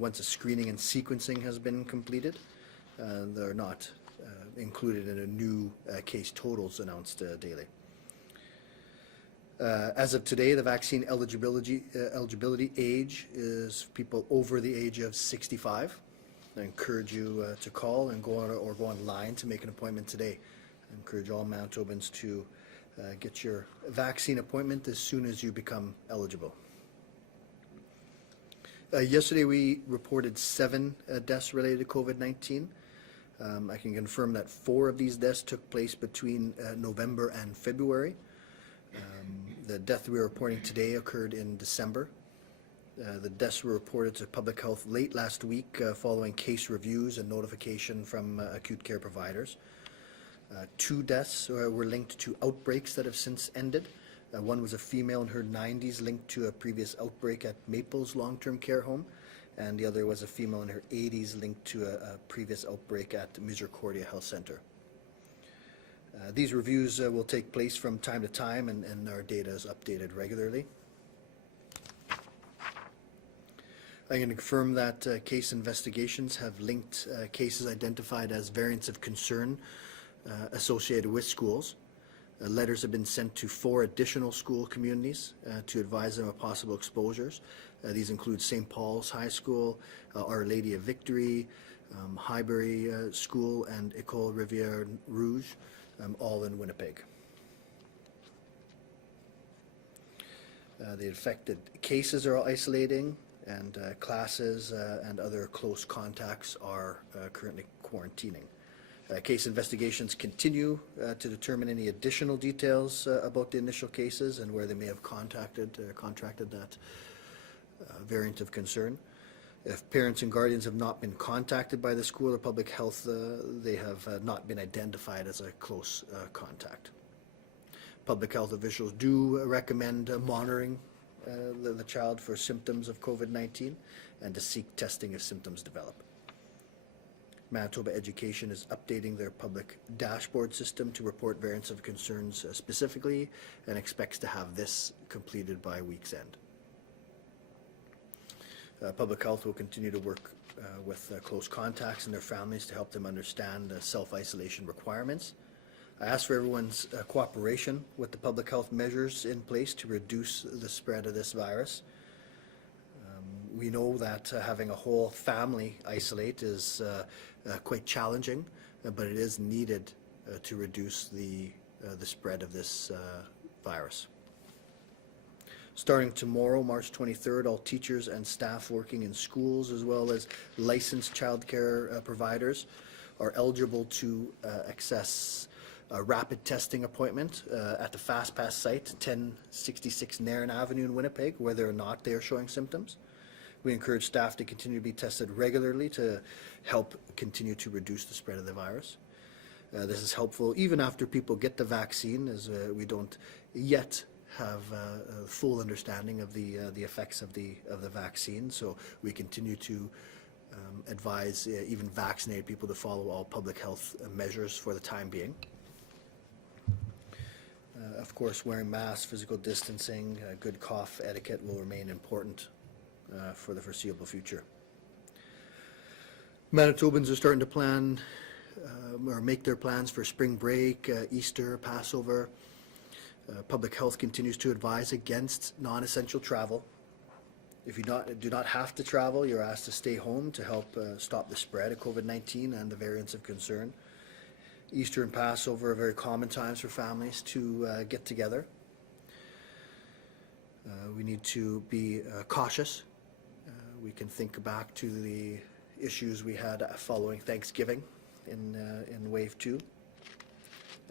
once a screening and sequencing has been completed. They're not included in a new case totals announced daily. As of today, the vaccine eligibility age is people over the age of 65. I encourage you to call and go online to make an appointment today. I encourage all Manitobans to get your vaccine appointment as soon as you become eligible. Yesterday we reported 7 deaths related to COVID-19. I can confirm that 4 of these deaths took place between November and February. The death we are reporting today occurred in December. The deaths were reported to public health late last week following case reviews and notification from acute care providers. 2 deaths were linked to outbreaks that have since ended. One was a female in her 90s linked to a previous outbreak at Maples long-term care home, and the other was a female in her 80s linked to a previous outbreak at Misericordia Health Center. These reviews will take place from time to time, and our data is updated regularly. I can confirm that case investigations have linked cases identified as variants of concern associated with schools. Letters have been sent to 4 additional school communities to advise them of possible exposures. These include St. Paul's High School, Our Lady of Victory, Highbury School, and École Rivière Rouge, all in Winnipeg. The affected cases are isolating, and classes and other close contacts are currently quarantining. Case investigations continue to determine any additional details about the initial cases and where they may have contracted that variant of concern. If parents and guardians have not been contacted by the school or public health, they have not been identified as a close contact. Public health officials do recommend monitoring the child for symptoms of COVID-19 and to seek testing if symptoms develop. Manitoba Education is updating their public dashboard system to report variants of concerns specifically, and expects to have this completed by week's end. Public health will continue to work with close contacts and their families to help them understand self-isolation requirements. I ask for everyone's cooperation with the public health measures in place to reduce the spread of this virus. We know that having a whole family isolate is quite challenging, but it is needed to reduce the spread of this virus. Starting tomorrow, March 23rd, all teachers and staff working in schools as well as licensed childcare providers are eligible to access a rapid testing appointment at the FastPass site, 1066 Nairn Avenue in Winnipeg, whether or not they are showing symptoms. We encourage staff to continue to be tested regularly to help continue to reduce the spread of the virus. This is helpful even after people get the vaccine, as we don't yet have a full understanding of the effects of the vaccine. So we continue to advise even vaccinated people to follow all public health measures for the time being. Of course, wearing masks, physical distancing, good cough etiquette will remain important for the foreseeable future. Manitobans are starting to plan or make their plans for spring break, Easter, Passover. Public health continues to advise against non-essential travel. If you do not have to travel, you're asked to stay home to help stop the spread of COVID-19 and the variants of concern. Easter and Passover are very common times for families to get together. We need to be cautious. We can think back to the issues we had following Thanksgiving in Wave 2.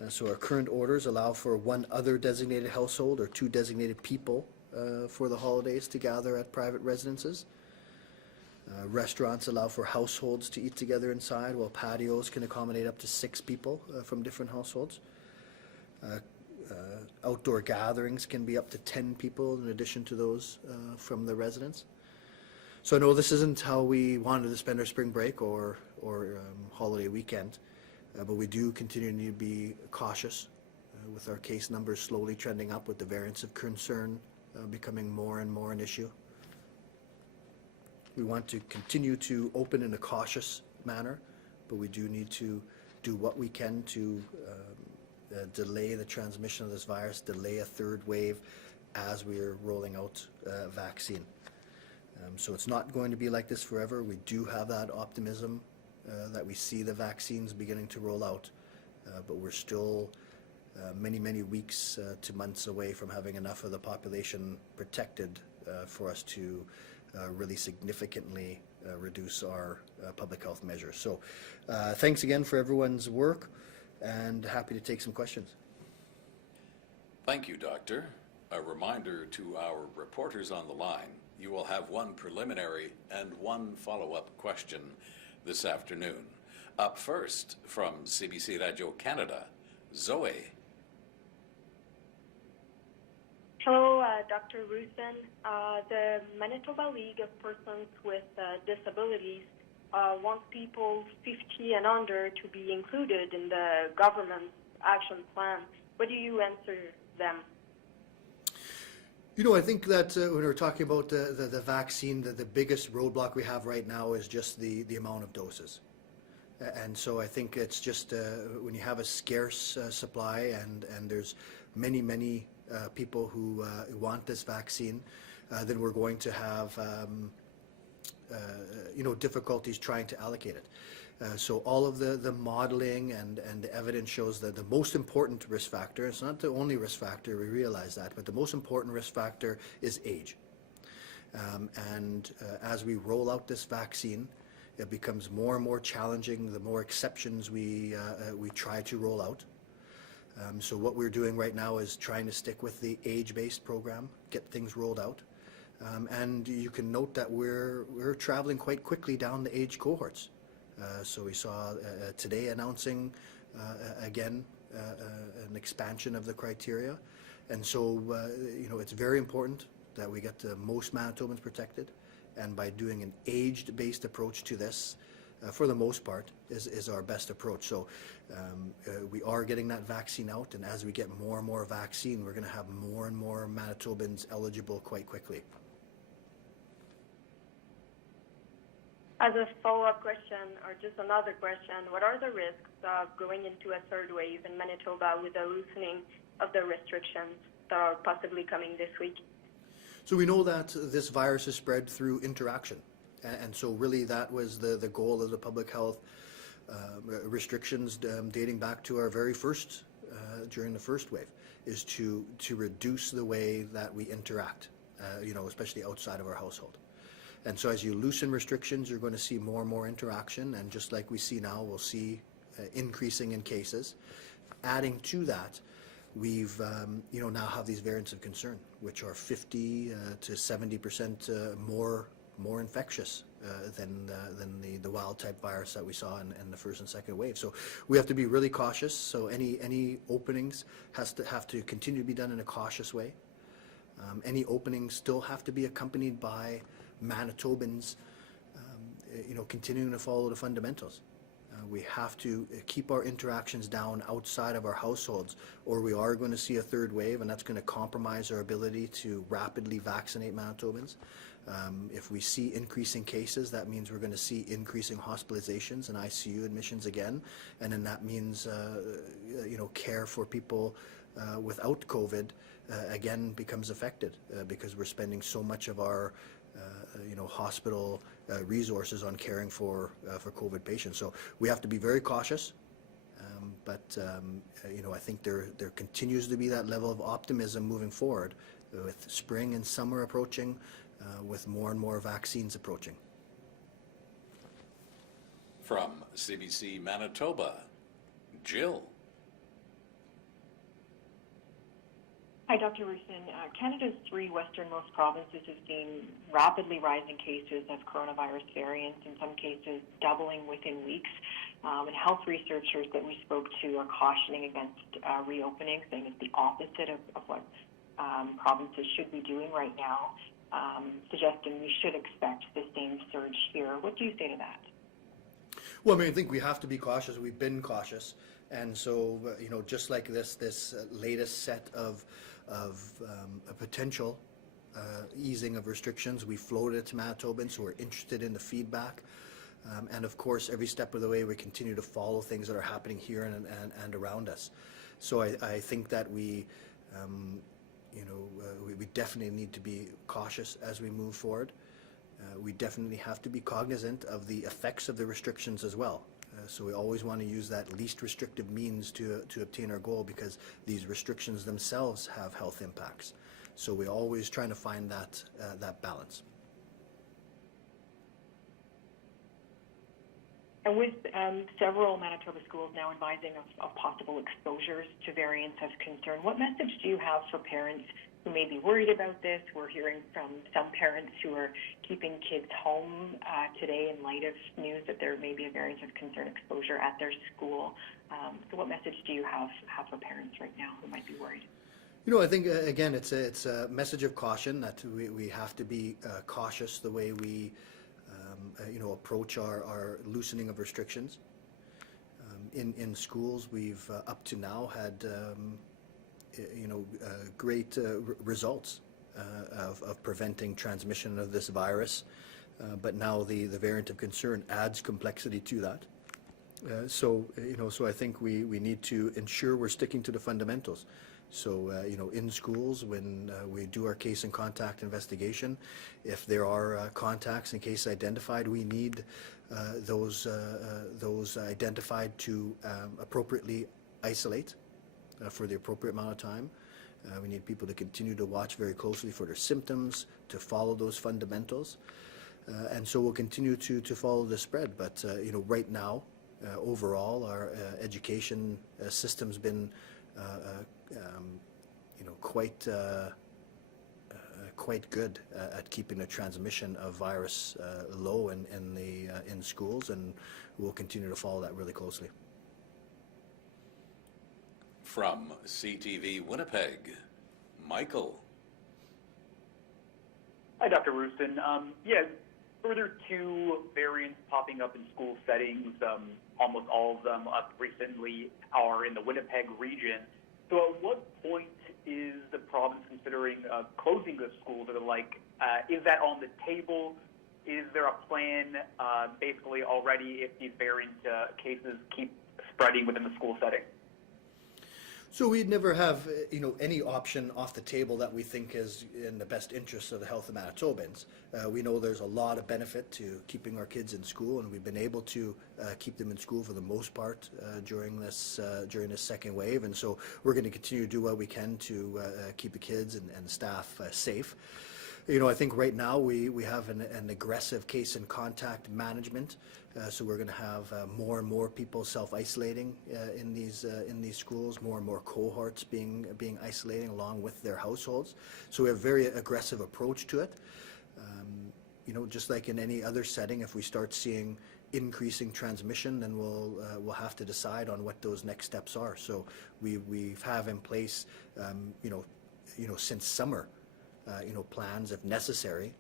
So our current orders allow for 1 other designated household or 2 designated people for the holidays to gather at private residences. Restaurants allow for households to eat together inside, while patios can accommodate up to 6 people from different households. Outdoor gatherings can be up to 10 people in addition to those from the residents. So I know this isn't how we wanted to spend our spring break or holiday weekend, but we do continue to need to be cautious with our case numbers slowly trending up, with the variants of concern becoming more and more an issue. We want to continue to open in a cautious manner, but we do need to do what we can to delay the transmission of this virus, delay a third wave as we are rolling out vaccine. So it's not going to be like this forever. We do have that optimism that we see the vaccines beginning to roll out, but we're still many, many weeks to months away from having enough of the population protected for us to really significantly reduce our public health measures. So thanks again for everyone's work, and happy to take some questions. Thank you, Doctor. A reminder to our reporters on the line, you will have one preliminary and one follow-up question this afternoon. Up first, from CBC Radio Canada, Zoe. Hello, Dr. Roussin. The Manitoba League of Persons with Disabilities wants people 50 and under to be included in the government's action plan. What do you answer them? You know, I think that when we're talking about the vaccine, the biggest roadblock we have right now is just the amount of doses. And so I think it's just when you have a scarce supply and there's many people who want this vaccine, then we're going to have difficulties trying to allocate it. So all of the modeling and the evidence shows that the most important risk factor, it's not the only risk factor, we realize that, but the most important risk factor is age. As we roll out this vaccine, it becomes more and more challenging the more exceptions we try to roll out. So what we're doing right now is trying to stick with the age-based program, get things rolled out. And you can note that we're traveling quite quickly down the age cohorts. So we saw today announcing again an expansion of the criteria. And so, it's very important that we get the most Manitobans protected. And by doing an age-based approach to this, for the most part, is our best approach. So we are getting that vaccine out, and as we get more and more vaccine, we're going to have more and more Manitobans eligible quite quickly. As a follow-up question, or just another question, what are the risks of going into a third wave in Manitoba with the loosening of the restrictions that are possibly coming this week? So we know that this virus is spread through interaction. And so really that was the goal of the public health restrictions dating back to our very first, during the first wave, is to reduce the way that we interact, especially outside of our household. And so as you loosen restrictions, you're going to see more and more interaction, and just like we see now, we'll see increasing in cases. Adding to that, we've now have these variants of concern, which are 50 to 70% more infectious than the wild type virus that we saw in the first and second wave. So we have to be really cautious. So any openings have to continue to be done in a cautious way. Any openings still have to be accompanied by Manitobans, continuing to follow the fundamentals. We have to keep our interactions down outside of our households, or we are going to see a third wave, and that's going to compromise our ability to rapidly vaccinate Manitobans. If we see increasing cases, that means we're going to see increasing hospitalizations and ICU admissions again, and then that means care for people without COVID again becomes affected because we're spending so much of our hospital resources on caring for COVID patients. So we have to be very cautious, but I think there continues to be that level of optimism moving forward with spring and summer approaching, with more and more vaccines approaching. From CBC Manitoba, Jill. Hi, Dr. Roussin. Canada's three westernmost provinces have seen rapidly rising cases of coronavirus variants, in some cases doubling within weeks. And health researchers that we spoke to are cautioning against reopening, saying it's the opposite of what provinces should be doing right now, suggesting we should expect the same surge here. What do you say to that? Well, I think we have to be cautious. We've been cautious. And so, just like this latest set of a potential easing of restrictions. We floated it to Manitobans who are interested in the feedback. And of course, every step of the way, we continue to follow things that are happening here and around us. So I think that we definitely need to be cautious as we move forward. We definitely have to be cognizant of the effects of the restrictions as well. So we always want to use that least restrictive means to obtain our goal, because these restrictions themselves have health impacts. So we're always trying to find that balance. And with several Manitoba schools now advising of possible exposures to variants of concern, what message do you have for parents who may be worried about this? We're hearing from some parents who are keeping kids home today in light of news that there may be a variant of concern exposure at their school. So what message do you have for parents right now who might be worried? I think, again, it's a message of caution that we have to be cautious the way we approach our loosening of restrictions. In schools, we've up to now had great results of preventing transmission of this virus, but now the variant of concern adds complexity to that. So I think we need to ensure we're sticking to the fundamentals. So, in schools, when we do our case and contact investigation, if there are contacts and cases identified, we need those identified to appropriately isolate for the appropriate amount of time. We need people to continue to watch very closely for their symptoms, to follow those fundamentals. And so we'll continue to follow the spread. But, right now, overall, our education system's been quite good at keeping the transmission of virus low in schools, and we'll continue to follow that really closely. From CTV Winnipeg, Michael. Hi, Dr. Roussin. Further to variants popping up in school settings, almost all of them up recently are in the Winnipeg region. So at what point is the province considering closing the schools or the like? Is that on the table? Is there a plan basically already if these variant cases keep spreading within the school setting? So we'd never have, any option off the table that we think is in the best interest of the health of Manitobans. We know there's a lot of benefit to keeping our kids in school, and we've been able to keep them in school for the most part during this second wave. And so we're going to continue to do what we can to keep the kids and staff safe. I think right now we have an aggressive case and contact management. So we're going to have more and more people self-isolating in these schools, more and more cohorts being isolating along with their households. So we have a very aggressive approach to it. Just like in any other setting, if we start seeing increasing transmission, then we'll have to decide on what those next steps are. So we have in place, since summer, plans if necessary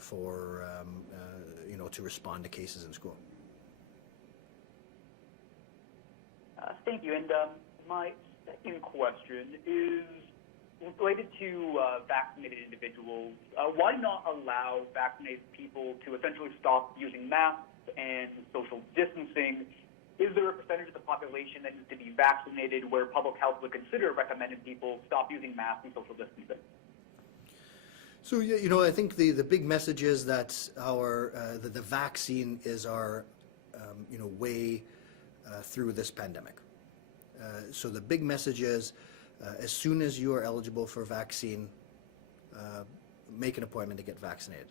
for to respond to cases in school. Thank you. And my second question is related to vaccinated individuals. Why not allow vaccinated people to essentially stop using masks and social distancing? Is there a percentage of the population that needs to be vaccinated where public health would consider recommending people stop using masks and social distancing? So, I think the big message is that the vaccine is our way through this pandemic. So the big message is, as soon as you are eligible for vaccine, make an appointment to get vaccinated.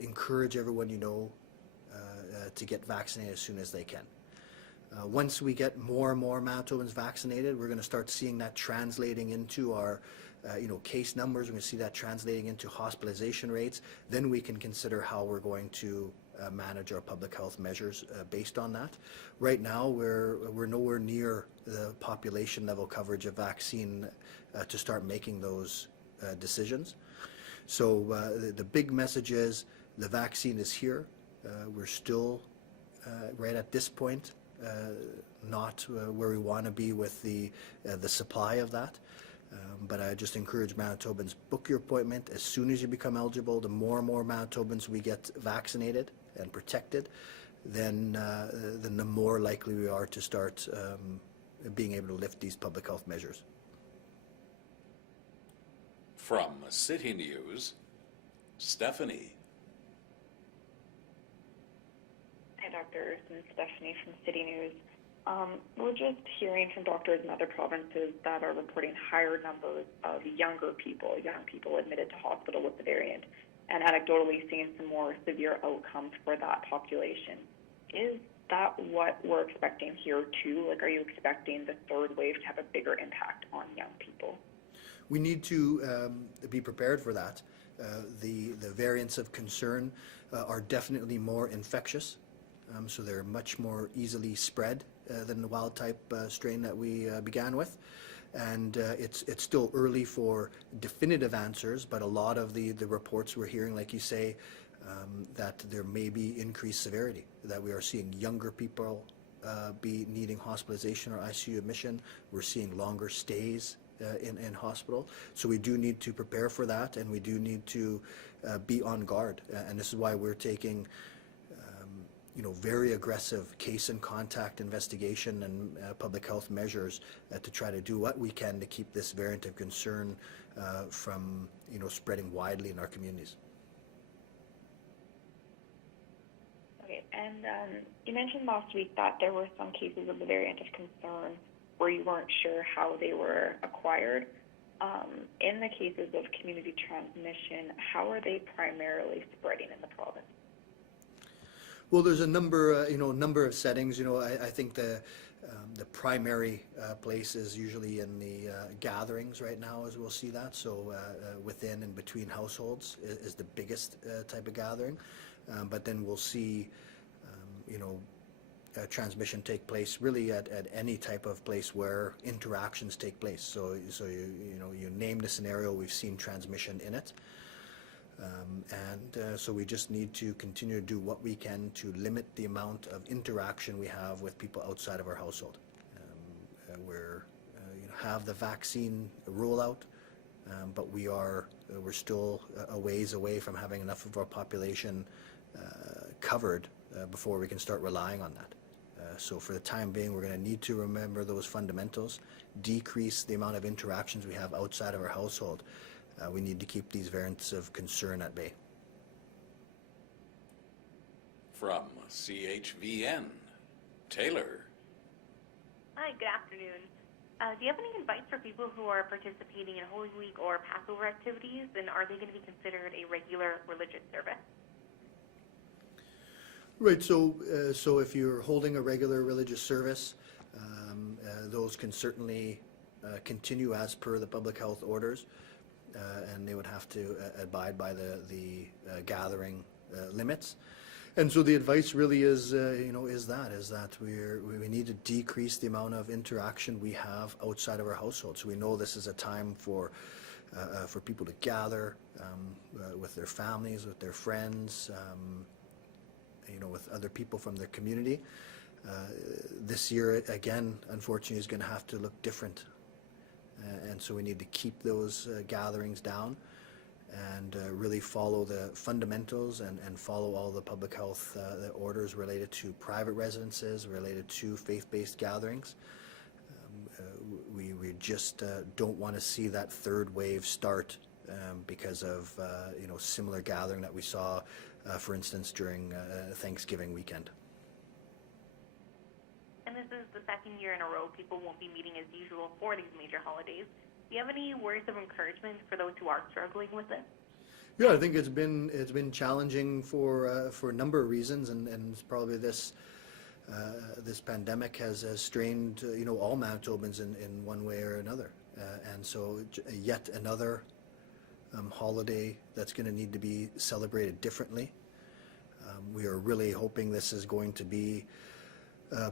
Encourage everyone to get vaccinated as soon as they can. Once we get more and more Manitobans vaccinated, we're going to start seeing that translating into our case numbers. We're going to see that translating into hospitalization rates. Then we can consider how we're going to manage our public health measures based on that. Right now, we're nowhere near the population level coverage of vaccine to start making those decisions. So the big message is the vaccine is here. We're still right at this point not where we want to be with the supply of that. But I just encourage Manitobans, book your appointment as soon as you become eligible. The more and more Manitobans we get vaccinated and protected, then the more likely we are to start being able to lift these public health measures. From CityNews, Stephanie. Hi, doctors, and Stephanie from CityNews. We're just hearing from doctors in other provinces that are reporting higher numbers of young people admitted to hospital with the variant, and anecdotally seeing some more severe outcomes for that population. Is that what we're expecting here too? Like, are you expecting the third wave to have a bigger impact on young people? We need to be prepared for that. The variants of concern are definitely more infectious, so they're much more easily spread than the wild type strain that we began with. And it's still early for definitive answers, but a lot of the reports we're hearing, like you say, that there may be increased severity, that we are seeing younger people be needing hospitalization or ICU admission. We're seeing longer stays in hospital. So we do need to prepare for that, and we do need to be on guard. And this is why we're taking very aggressive case and contact investigation and public health measures to try to do what we can to keep this variant of concern from spreading widely in our communities. Okay, and you mentioned last week that there were some cases of the variant of concern where you weren't sure how they were acquired. In the cases of community transmission, how are they primarily spreading in the province? Well, there's a number of settings. I think the primary place is usually in the gatherings right now, as we'll see that. So within and between households is the biggest type of gathering. But then we'll see, transmission take place really at any type of place where interactions take place. So you named a scenario, we've seen transmission in it. So we just need to continue to do what we can to limit the amount of interaction we have with people outside of our household. We're have the vaccine rollout, but we're still a ways away from having enough of our population covered before we can start relying on that. So for the time being, we're going to need to remember those fundamentals, decrease the amount of interactions we have outside of our household. We need to keep these variants of concern at bay. From CHVN, Taylor. Hi, good afternoon. Do you have any advice for people who are participating in Holy Week or Passover activities, and are they going to be considered a regular religious service? Right, so if you're holding a regular religious service, those can certainly continue as per the public health orders, and they would have to abide by the gathering limits. And so the advice really is, that we need to decrease the amount of interaction we have outside of our household. So we know this is a time for people to gather with their families, with their friends, with other people from their community. This year, again, unfortunately, is going to have to look different. And so we need to keep those gatherings down and really follow the fundamentals and follow all the public health orders related to private residences, related to faith-based gatherings. We just don't want to see that third wave start because of similar gathering that we saw, for instance, during Thanksgiving weekend. And this is the second year in a row people won't be meeting as usual for these major holidays. Do you have any words of encouragement for those who are struggling with it? Yeah, I think it's been challenging for a number of reasons, and it's probably this pandemic has strained all Manitobans in one way or another, and so yet another holiday that's going to need to be celebrated differently. We are really hoping this is going to be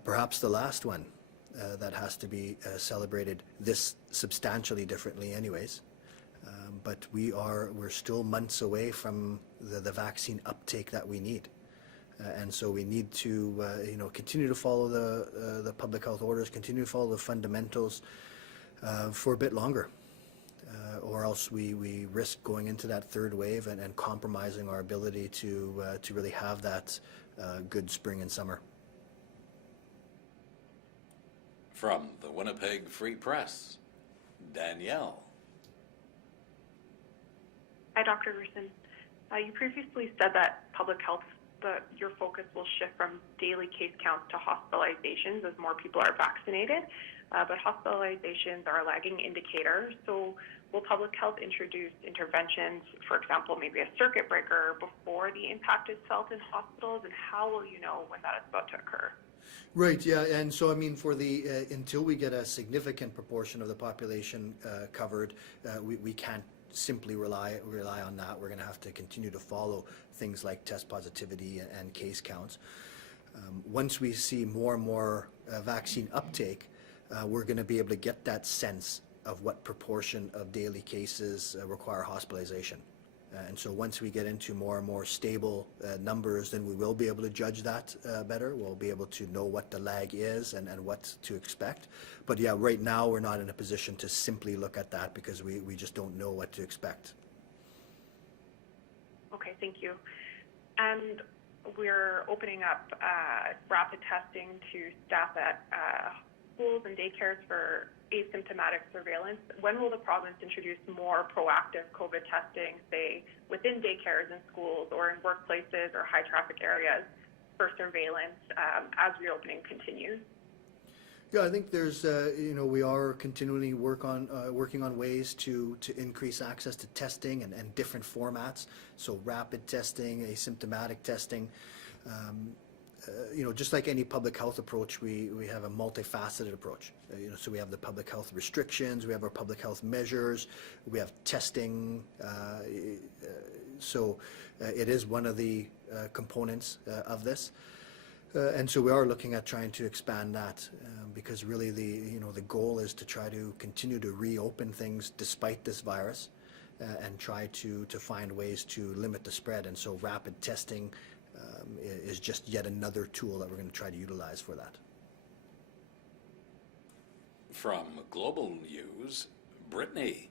perhaps the last one that has to be celebrated this substantially differently anyways. But we're still months away from the vaccine uptake that we need. And so we need to continue to follow the public health orders, continue to follow the fundamentals for a bit longer. or else we risk going into that third wave and compromising our ability to really have that good spring and summer. From the Winnipeg Free Press, Danielle. Hi, Dr. Roussin. You previously said that public health, your focus will shift from daily case counts to hospitalizations as more people are vaccinated, but hospitalizations are a lagging indicator. So will public health introduce interventions, for example, maybe a circuit breaker before the impact is felt in hospitals, and how will you know when that is about to occur? Right, yeah, and so I mean, for the until we get a significant proportion of the population covered, we can't simply rely on that. We're going to have to continue to follow things like test positivity and case counts. Once we see more and more vaccine uptake, we're going to be able to get that sense of what proportion of daily cases require hospitalization. And so once we get into more and more stable numbers, then we will be able to judge that better. We'll be able to know what the lag is and what to expect. But yeah, right now we're not in a position to simply look at that because we just don't know what to expect. Okay, thank you. And we're opening up rapid testing to staff at schools and daycares for asymptomatic surveillance. When will the province introduce more proactive COVID testing, say, within daycares and schools or in workplaces or high traffic areas for surveillance as reopening continues? Yeah, I think there's, we are continually working on ways to increase access to testing and different formats. So rapid testing, asymptomatic testing. Just like any public health approach, we have a multifaceted approach. So we have the public health restrictions, we have our public health measures, we have testing. So it is one of the components of this. And so we are looking at trying to expand that because really the goal is to try to continue to reopen things despite this virus and try to find ways to limit the spread. And so rapid testing is just yet another tool that we're going to try to utilize for that. From Global News, Brittany.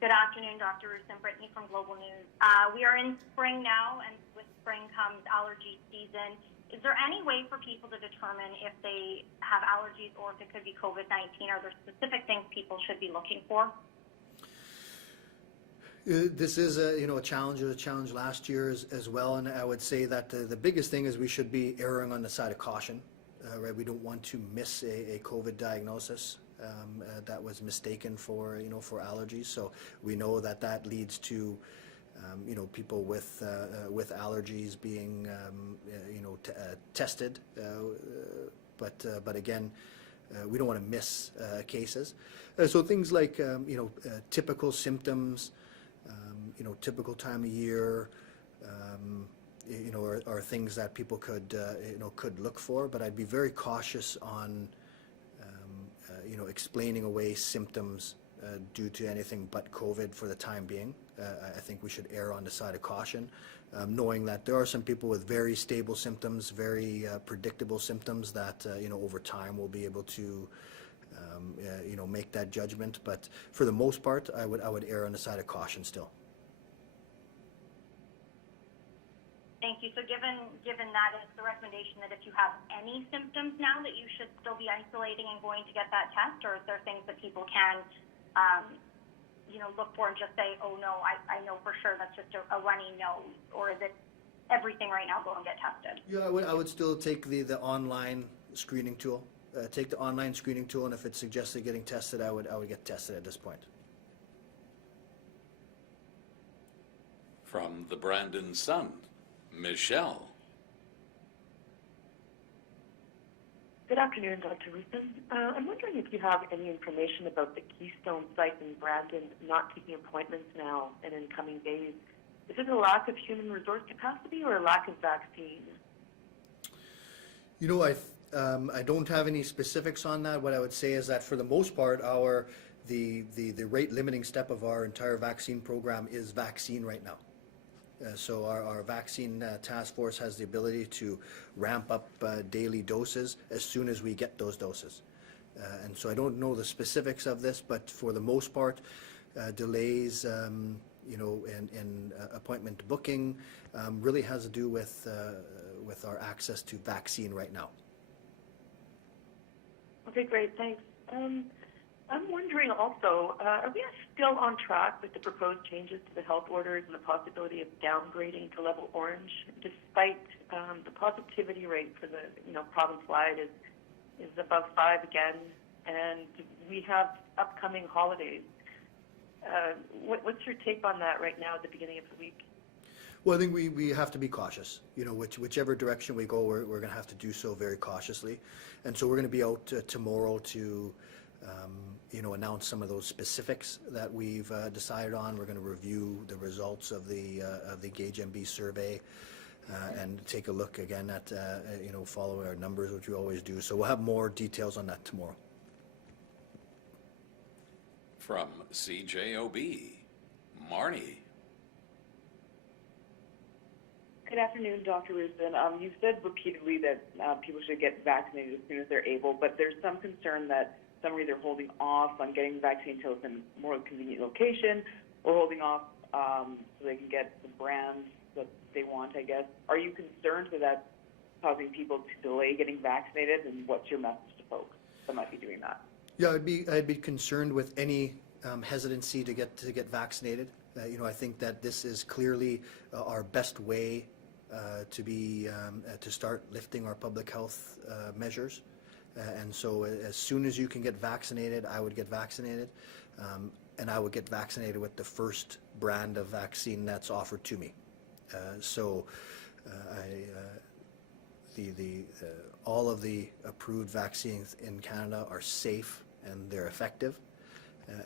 Good afternoon, Dr. Roussin. Brittany from Global News. We are in spring now, and with spring comes allergy season. Is there any way for people to determine if they have allergies or if it could be COVID-19? Are there specific things people should be looking for? This is a challenge. It was a challenge last year as well, and I would say that the biggest thing is we should be erring on the side of caution. Right, we don't want to miss a COVID diagnosis that was mistaken for allergies. So we know that leads to people with allergies being tested, but again, we don't want to miss cases. So things like typical symptoms. Typical time of year, are things that people could look for. But I'd be very cautious on, explaining away symptoms due to anything but COVID for the time being. I think we should err on the side of caution, knowing that there are some people with very stable symptoms, very predictable symptoms that, over time we'll be able to make that judgment. But for the most part, I would err on the side of caution still. Thank you. So given that, is the recommendation that if you have any symptoms now that you should still be isolating and going to get that test, or is there things that people can, look for and just say, oh no, I know for sure that's just a runny nose, or is it everything right now, go and get tested? Yeah, I would still take the online screening tool. Take the online screening tool, and if it suggested getting tested, I would get tested at this point. From the Brandon Sun, Michelle. Good afternoon, Dr. Roussin. I'm wondering if you have any information about the Keystone site in Brandon not taking appointments now and in coming days. Is it a lack of human resource capacity or a lack of vaccine? I don't have any specifics on that. What I would say is that for the most part, the rate limiting step of our entire vaccine program is vaccine right now. So our vaccine task force has the ability to ramp up daily doses as soon as we get those doses. And so I don't know the specifics of this, but for the most part, delays, in appointment booking really has to do with our access to vaccine right now. Okay, great, thanks. I'm wondering also, are we still on track with the proposed changes to the health orders and the possibility of downgrading to level orange, despite the positivity rate for the province-wide is above 5 again, and we have upcoming holidays. What's your take on that right now at the beginning of the week? Well, I think we have to be cautious. Whichever direction we go, we're going to have to do so very cautiously. And so we're going to be out tomorrow to, announce some of those specifics that we've decided on. We're going to review the results of the Gauge MB survey and take a look again at, following our numbers, which we always do. So we'll have more details on that tomorrow. From CJOB, Marnie. Good afternoon, Dr. Roussin. You've said repeatedly that people should get vaccinated as soon as they're able, but there's some concern that some are either holding off on getting the vaccine until it's in a more convenient location, or holding off so they can get the brands that they want, I guess. Are you concerned that that's causing people to delay getting vaccinated, and what's your message to folks that might be doing that? Yeah, I'd be concerned with any hesitancy to get vaccinated. I think that this is clearly our best way to start lifting our public health measures. And so as soon as you can get vaccinated, I would get vaccinated. And I would get vaccinated with the first brand of vaccine that's offered to me. All of the approved vaccines in Canada are safe and they're effective.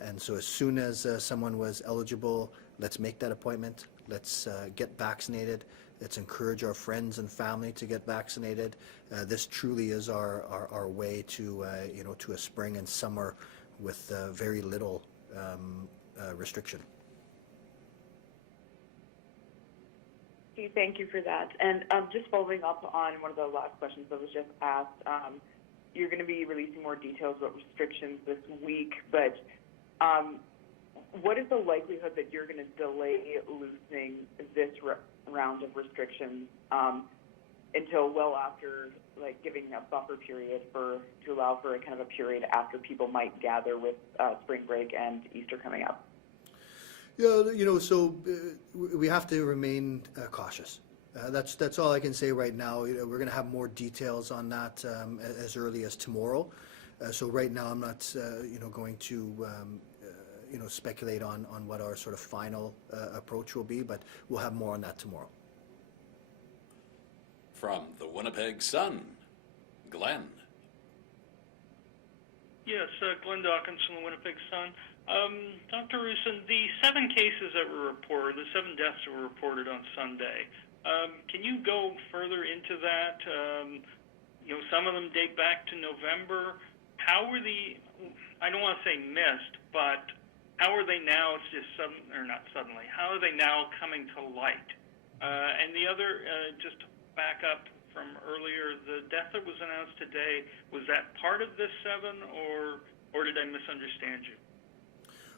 And so as soon as someone was eligible, let's make that appointment. Let's get vaccinated. Let's encourage our friends and family to get vaccinated. This truly is our way to a spring and summer with very little restriction. Okay, thank you for that. And just following up on one of the last questions that was just asked, you're going to be releasing more details about restrictions this week, but what is the likelihood that you're going to delay loosening this round of restrictions until well after, like giving a buffer period to allow for a kind of a period after people might gather with spring break and Easter coming up? Yeah, so we have to remain cautious. That's all I can say right now. We're going to have more details on that as early as tomorrow. So right now, I'm not, going to, speculate on what our sort of final approach will be, but we'll have more on that tomorrow. From the Winnipeg Sun, Glenn. Yes, Glenn Dawkins from the Winnipeg Sun. Dr. Roussin, the 7 cases that were reported, the 7 deaths that were reported on Sunday, can you go further into that? Some of them date back to November. How were I don't want to say missed, but how are they now, how are they now coming to light? And the other, just to back up from earlier, the death that was announced today, was that part of this 7, or did I misunderstand you?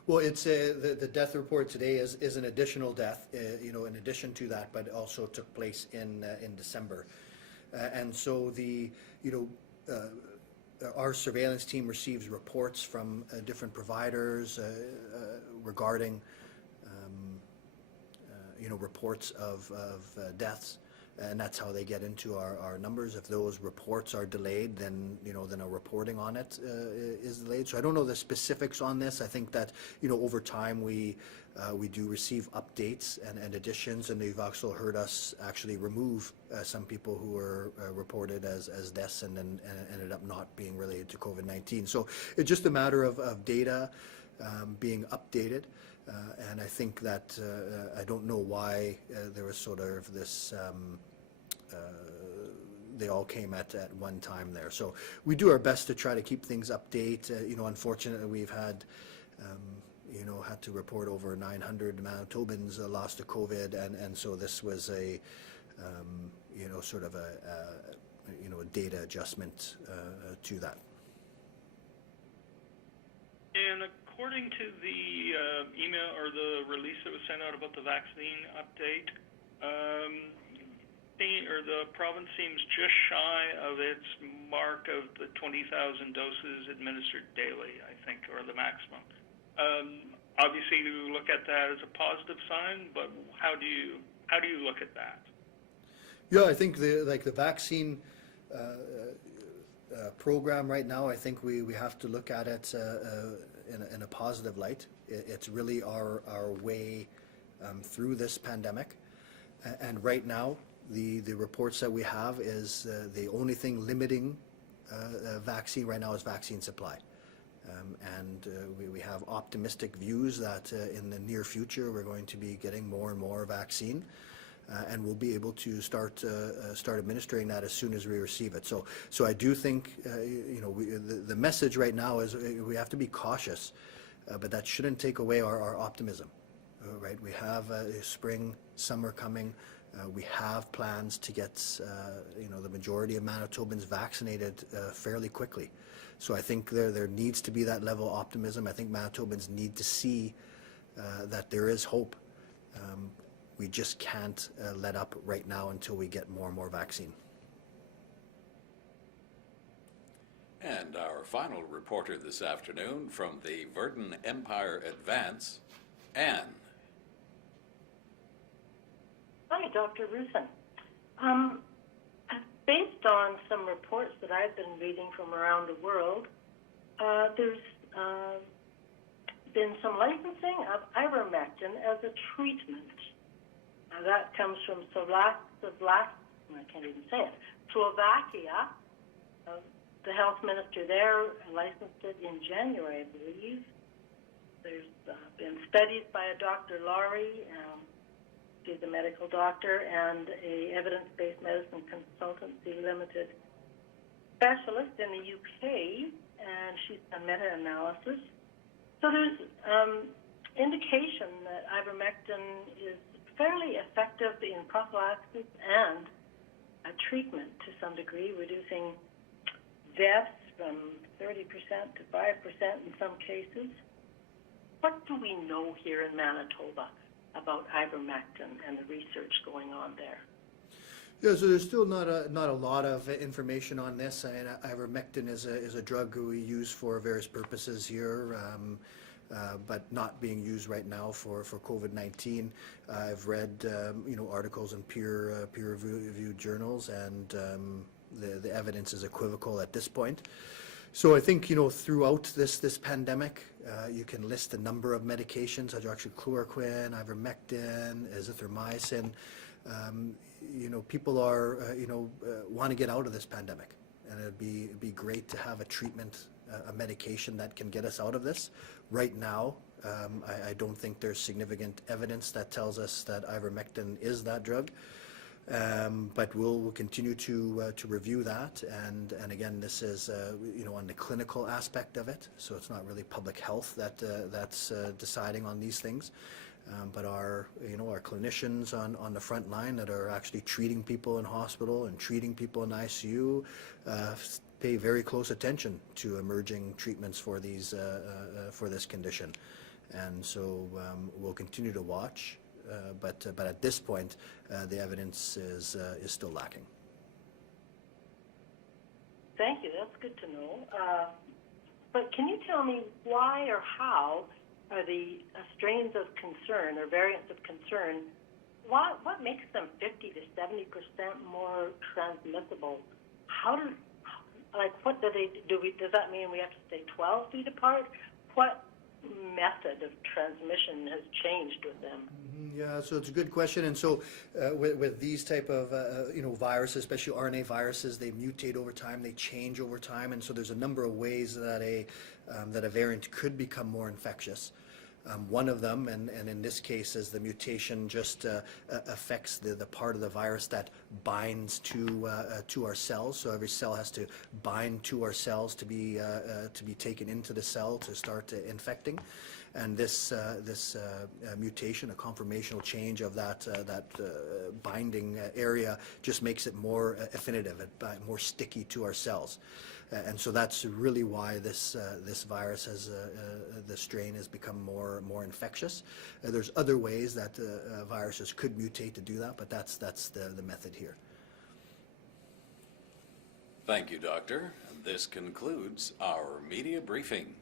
Well, it's the death report today is an additional death, in addition to that, but also took place in December, and so our surveillance team receives reports from different providers regarding reports of deaths. And that's how they get into our numbers. If those reports are delayed, then a reporting on it is delayed. So I don't know the specifics on this. I think that over time we do receive updates and additions, and you've also heard us actually remove some people who were reported as deaths and then ended up not being related to COVID-19. So it's just a matter of data being updated. And I think that I don't know why there was sort of this, they all came at one time there. So we do our best to try to keep things update. Unfortunately, we've had, had to report over 900 Manitobans lost to COVID. And so this was a, sort of a data adjustment to that. according to the email or the release that was sent out about the vaccine update, the province seems just shy of its mark of the 20,000 doses administered daily, I think, or the maximum. Obviously, you look at that as a positive sign, but how do you look at that? Yeah, I think the vaccine program right now, I think we have to look at it in a positive light. It's really our way through this pandemic, and right now the reports that we have is the only thing limiting vaccine right now is vaccine supply. And we have optimistic views that in the near future we're going to be getting more and more vaccine, and we'll be able to start administering that as soon as we receive it. So I do think the message right now is we have to be cautious, but that shouldn't take away our optimism. Right? We have spring, summer coming. We have plans to get the majority of Manitobans vaccinated fairly quickly. So I think there needs to be that level of optimism. I think Manitobans need to see that there is hope. We just can't let up right now until we get more and more vaccine. And our final reporter this afternoon from the Verdun Empire Advance, Anne. Hi, Dr. Roussin. Based on some reports that I've been reading from around the world, there's been some licensing of ivermectin as a treatment. Now that comes from Slovakia. The health minister there licensed it in January, I believe. There's been studies by a Dr. Laurie, she's a medical doctor, and a evidence-based medicine consultancy limited specialist in the UK, and she's done meta-analysis. So there's indication that ivermectin is fairly effective in prophylaxis and a treatment to some degree, reducing deaths from 30% to 5% in some cases. What do we know here in Manitoba about ivermectin and the research going on there? Yeah, so there's still not a lot of information on this. And ivermectin is a drug we use for various purposes here, but not being used right now for COVID-19. I've read articles in peer-reviewed journals, and the evidence is equivocal at this point. So I think throughout this pandemic, you can list a number of medications: hydroxychloroquine, ivermectin, azithromycin. People are want to get out of this pandemic, and it'd be great to have a treatment, a medication that can get us out of this. Right now, I don't think there's significant evidence that tells us that ivermectin is that drug. But we'll continue to review that, and again, this is on the clinical aspect of it, so it's not really public health that's deciding on these things, but our clinicians on the front line that are actually treating people in hospital and treating people in ICU pay very close attention to emerging treatments for this condition, and so we'll continue to watch. But at this point, the evidence is still lacking. Thank you. That's good to know. But can you tell me why or how are the strains of concern or variants of concern? What makes them 50 to 70% more transmissible? What do they do? Does that mean we have to stay 12 feet apart? What method of transmission has changed with them? Yeah, so it's a good question. And so with these type of viruses, especially RNA viruses, they mutate over time, they change over time, and so there's a number of ways that a variant could become more infectious. One of them, and in this case, is the mutation just affects the part of the virus that binds to our cells. So every cell has to bind to our cells to be taken into the cell to start infecting. And this mutation, a conformational change of that binding area, just makes it more affinitive, more sticky to our cells. And so that's really why this virus has the strain has become more infectious. There's other ways that viruses could mutate to do that, but that's the method here. Thank you, Doctor. This concludes our media briefing.